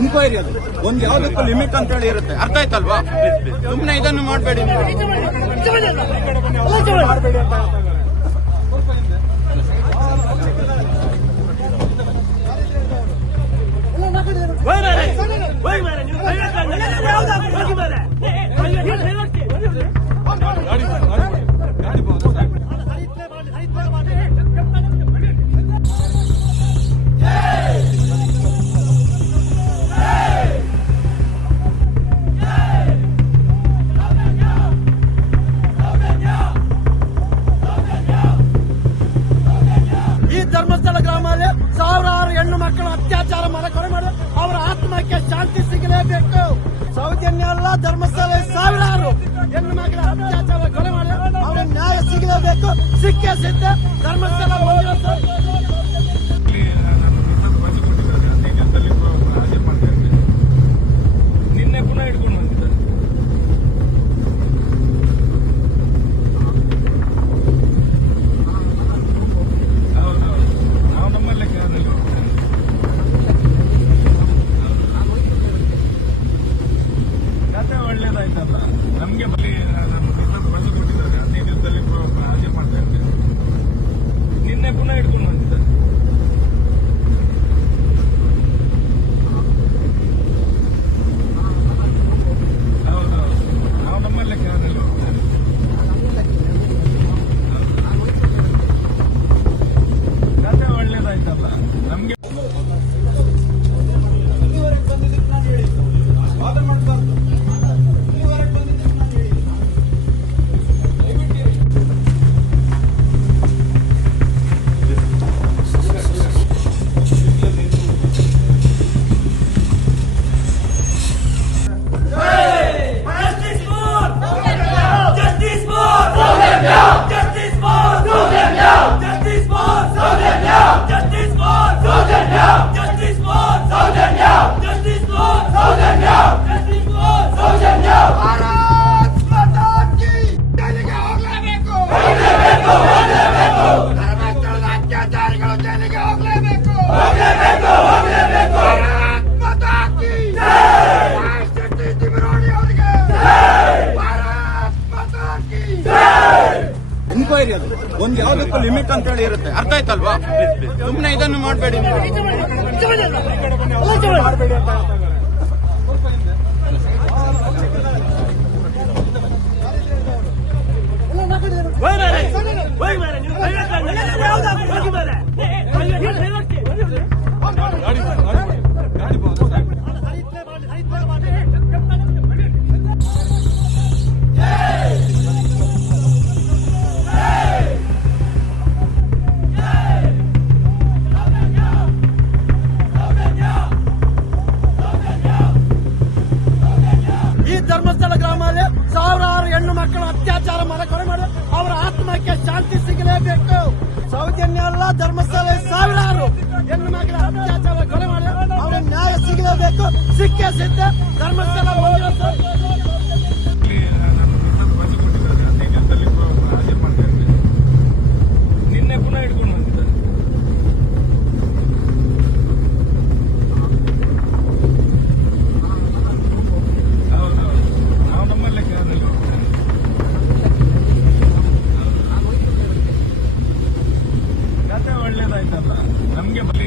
Enquiry ಅದು ಒಂದು ಯಾವ್ದಕ್ಕೂ ಲಿಮಿಟ್ ಅಂತ ಹೇಳಿ ಇರುತ್ತೆ. ಅರ್ಥ ಆಯ್ತಲ್ವಾ? ಸುಮ್ಮನೆ ಇದನ್ನು ಮಾಡಬೇಡಿ. ಧರ್ಮಸ್ಥಳ ಗ್ರಾಮದಲ್ಲಿ ಸಾವಿರಾರು ಹೆಣ್ಣು ಮಕ್ಕಳು ಅತ್ಯಾಚಾರ ಕೊಲೆ ಮಾಡಿ ಅವರ ಆತ್ಮಕ್ಕೆ ಶಾಂತಿ ಸಿಗಲೇಬೇಕು. ಸೌಜನ್ಯ ಅಲ್ಲ, ಧರ್ಮಸ್ಥಳ ಸಾವಿರಾರು ಹೆಣ್ಣು ಮಕ್ಕಳ ಅತ್ಯಾಚಾರ ಕೊಲೆ ಮಾಡಿ ಅವರ ನ್ಯಾಯ ಸಿಗಲೇಬೇಕು. ಸಿಕ್ಕೇ ಸಿದ್ಧ ಧರ್ಮಸ್ಥಳ ನಿನ್ನೆ ಪುನಃ ಹಿಡ್ಕೊಂಡು ಬಂದಿದ್ದಾರೆ. ಒಳ್ಳೇದಾಯ್ತಲ್ಲ ನಮ್ಗೆ ಬಲಿ ಬಜೆಟ್ ಕೊಟ್ಟಿದ್ದಾರೆ. 15 ದಿವಸದಲ್ಲಿ ಹಾಗೆ ಮಾಡ್ತಾ ಇದ್ದಾರೆ. ನಿನ್ನೆ ಪುನಃ ಹಿಡ್ಕೊಂಡು ಬಂದಿದ್ದಾರೆ. ಹೌದೌದು, ನಾವು ನಮ್ಮಲ್ಲೇ ಕ್ಯಾನಲ್ಲಿ ಹೋಗ್ತೇವೆ. ಕತೆ ಒಳ್ಳೇದಾಯ್ತಲ್ಲ ನಮ್ಗೆ. ಎನ್ಕ್ವೈರಿ ಅದು ಒಂದು ಯಾವ್ದಕ್ಕೂ ಲಿಮಿಟ್ ಅಂತ ಹೇಳಿ ಇರುತ್ತೆ. ಅರ್ಥ ಆಯ್ತಲ್ವಾ? ಸುಮ್ಮನೆ ಇದನ್ನು ಮಾಡಬೇಡಿ. ಧರ್ಮಸ್ಥಳ ಗ್ರಾಮದಲ್ಲಿ ಸಾವಿರಾರು ಹೆಣ್ಣು ಮಕ್ಕಳು ಅತ್ಯಾಚಾರ ಕೊಲೆ ಮಾಡಿ ಅವರ ಆತ್ಮಕ್ಕೆ ಶಾಂತಿ ಸಿಗಲೇಬೇಕು. ಸೌಜನ್ಯ ಅಲ್ಲ, ಧರ್ಮಸ್ಥಳ ಸಾವಿರಾರು ಹೆಣ್ಣು ಮಕ್ಕಳ ಅತ್ಯಾಚಾರ ಕೊಲೆ ಮಾಡಿ ಅವರ ನ್ಯಾಯ ಸಿಗಲೇಬೇಕು. ಸಿಕ್ಕೇ ಸಿದ್ಧ ಧರ್ಮಸ್ಥಳ ನಿನ್ನೆ ಪುನಃ ಹಿಡ್ಕೊಂಡು ಬಂದಿದ್ದಾರೆ. ಒಳ್ಳೇದಾಯ್ತಲ್ಲ ನಮ್ಗೆ ಬಲಿ